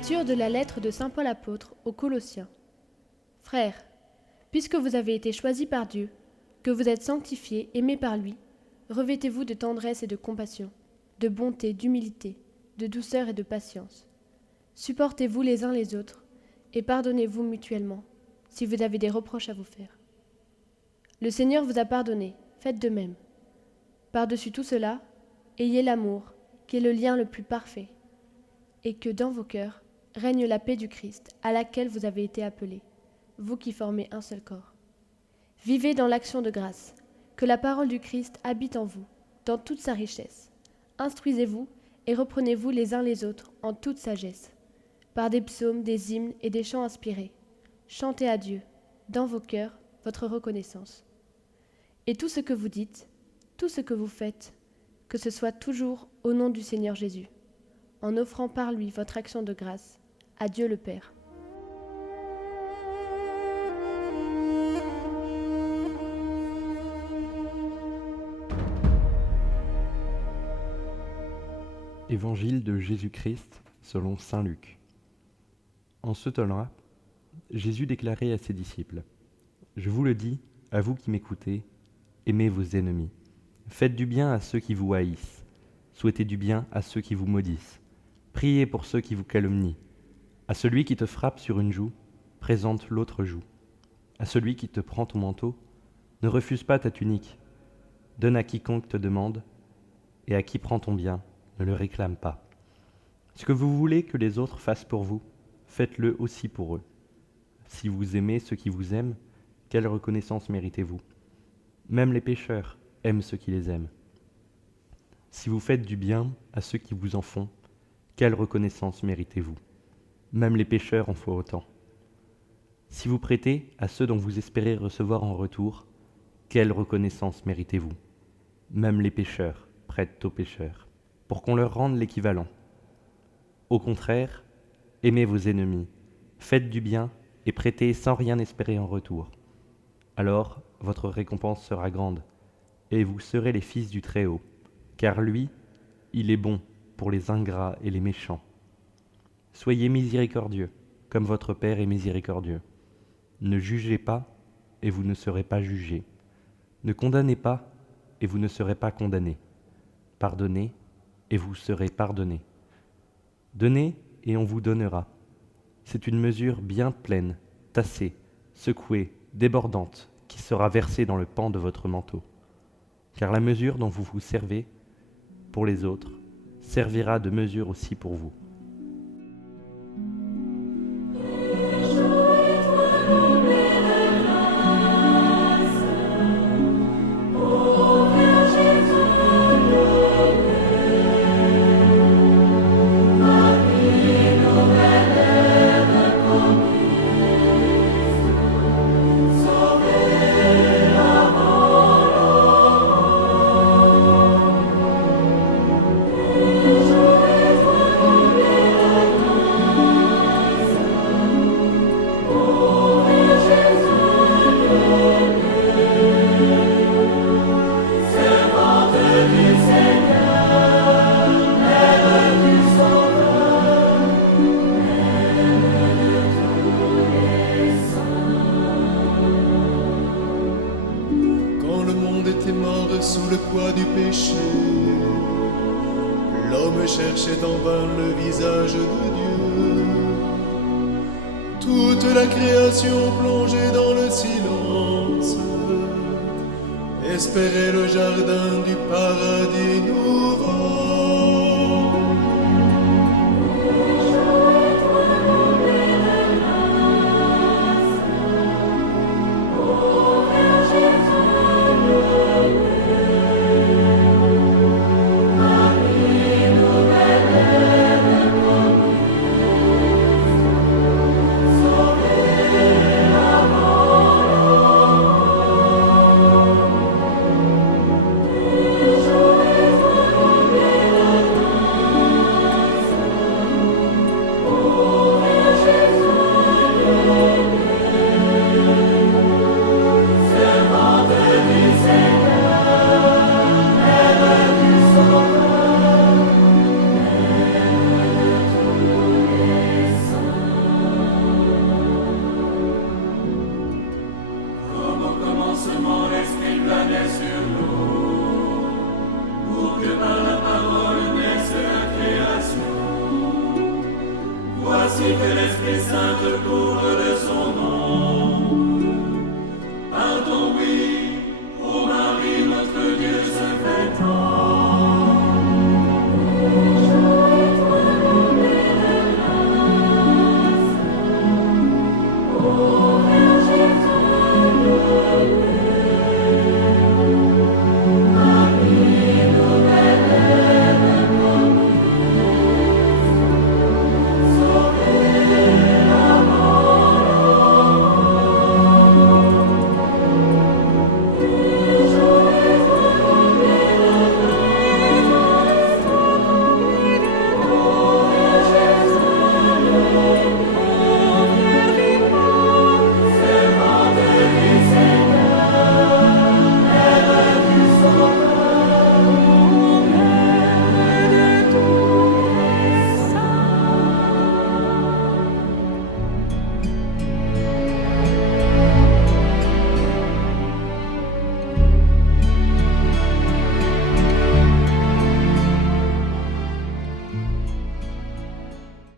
Lecture de la lettre de saint Paul apôtre aux Colossiens. Frères, puisque vous avez été choisis par Dieu, que vous êtes sanctifiés, aimés par lui, revêtez-vous de tendresse et de compassion, de bonté, d'humilité, de douceur et de patience. Supportez-vous les uns les autres, et pardonnez-vous mutuellement, si vous avez des reproches à vous faire. Le Seigneur vous a pardonné, faites de même. Par-dessus tout cela, ayez l'amour, qui est le lien le plus parfait, et que dans vos cœurs règne la paix du Christ, à laquelle vous avez été appelés, vous qui formez un seul corps. Vivez dans l'action de grâce, que la parole du Christ habite en vous, dans toute sa richesse. Instruisez-vous et reprenez-vous les uns les autres en toute sagesse, par des psaumes, des hymnes et des chants inspirés. Chantez à Dieu, dans vos cœurs, votre reconnaissance. Et tout ce que vous dites, tout ce que vous faites, que ce soit toujours au nom du Seigneur Jésus, en offrant par lui votre action de grâce à Dieu le Père. Évangile de Jésus-Christ selon saint Luc. En ce temps-là, Jésus déclarait à ses disciples : « Je vous le dis, à vous qui m'écoutez, aimez vos ennemis. Faites du bien à ceux qui vous haïssent. Souhaitez du bien à ceux qui vous maudissent. Priez pour ceux qui vous calomnient. À celui qui te frappe sur une joue, présente l'autre joue. À celui qui te prend ton manteau, ne refuse pas ta tunique. Donne à quiconque te demande, et à qui prend ton bien, ne le réclame pas. Ce que vous voulez que les autres fassent pour vous, faites-le aussi pour eux. Si vous aimez ceux qui vous aiment, quelle reconnaissance méritez-vous ? Même les pécheurs aiment ceux qui les aiment. Si vous faites du bien à ceux qui vous en font, quelle reconnaissance méritez-vous ? Même les pécheurs en font autant. Si vous prêtez à ceux dont vous espérez recevoir en retour, quelle reconnaissance méritez-vous ? Même les pécheurs prêtent aux pécheurs, pour qu'on leur rende l'équivalent. Au contraire, aimez vos ennemis, faites du bien et prêtez sans rien espérer en retour. Alors votre récompense sera grande, et vous serez les fils du Très-Haut, car lui, il est bon pour les ingrats et les méchants. Soyez miséricordieux, comme votre Père est miséricordieux. Ne jugez pas, et vous ne serez pas jugés. Ne condamnez pas, et vous ne serez pas condamnés. Pardonnez, et vous serez pardonnés. Donnez, et on vous donnera. C'est une mesure bien pleine, tassée, secouée, débordante, qui sera versée dans le pan de votre manteau. Car la mesure dont vous vous servez, pour les autres, servira de mesure aussi pour vous. Sous le poids du péché, l'homme cherchait en vain le visage de Dieu. Toute la création plongée dans le silence espérait le jardin du paradis nouveau. Voici que l'Esprit Saint te couvre de